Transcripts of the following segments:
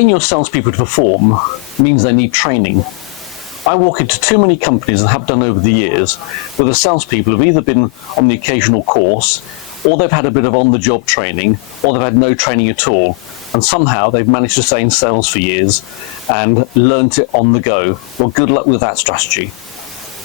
Getting your salespeople to perform means they need training. I walk into too many companies, and have done over the years, where the salespeople have either been on the occasional course, or they've had a bit of on-the-job training, or they've had no training at all, and somehow they've managed to stay in sales for years and learnt it on the go. Well, good luck with that strategy.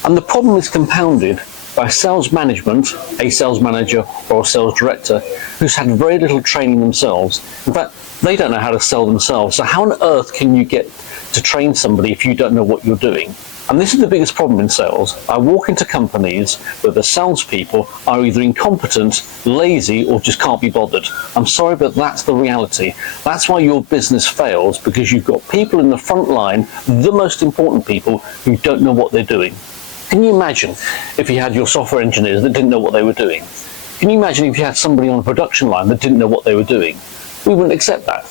And the problem is compounded by sales management, a sales manager or a sales director, who's had very little training themselves. In fact, they don't know how to sell themselves. So how on earth can you get to train somebody if you don't know what you're doing? And this is the biggest problem in sales. I walk into companies where the salespeople are either incompetent, lazy, or just can't be bothered. I'm sorry, but that's the reality. That's why your business fails, because you've got people in the front line, the most important people, who don't know what they're doing. Can you imagine if you had your software engineers that didn't know what they were doing? Can you imagine if you had somebody on a production line that didn't know what they were doing? We wouldn't accept that.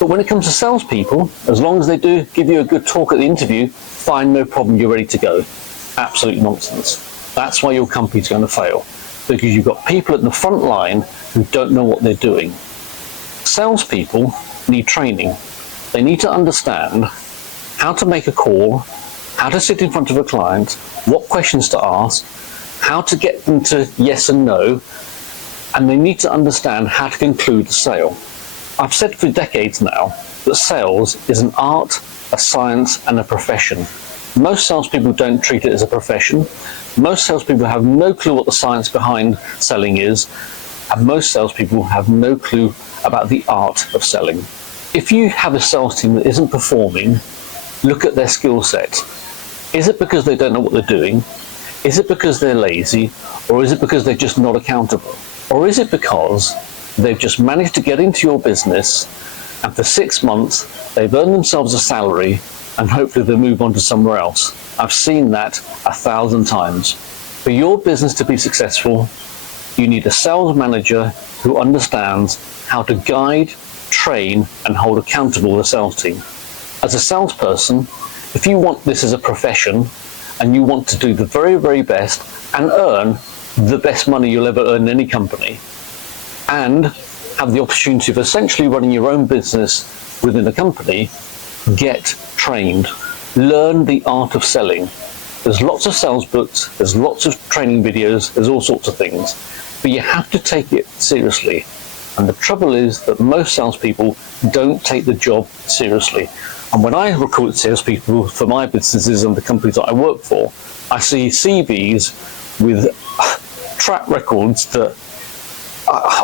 But when it comes to salespeople, as long as they do give you a good talk at the interview, fine, no problem, you're ready to go. Absolute nonsense. That's why your company's going to fail, because you've got people at the front line who don't know what they're doing. Salespeople need training. They need to understand how to make a call, how to sit in front of a client, what questions to ask, how to get them to yes and no, and they need to understand how to conclude the sale. I've said for decades now that sales is an art, a science, and a profession. Most salespeople don't treat it as a profession. Most salespeople have no clue what the science behind selling is, and most salespeople have no clue about the art of selling. If you have a sales team that isn't performing, look at their skill set. Is it because they don't know what they're doing? Is it because they're lazy? Or is it because they're just not accountable? Or is it because they've just managed to get into your business, and for 6 months they've earned themselves a salary, and hopefully they'll move on to somewhere else? I've seen that 1,000 times. For your business to be successful, you need a sales manager who understands how to guide, train, and hold accountable the sales team. As a salesperson, if you want this as a profession, and you want to do the very, very best and earn the best money you'll ever earn in any company, and have the opportunity of essentially running your own business within a company, get trained. Learn the art of selling. There's lots of sales books, there's lots of training videos, there's all sorts of things, but you have to take it seriously. And the trouble is that most salespeople don't take the job seriously. And when I recruit salespeople for my businesses and the companies that I work for, I see CVs with track records that,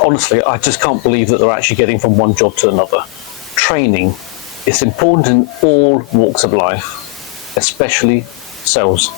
honestly, I just can't believe that they're actually getting from one job to another. Training is important in all walks of life, especially sales.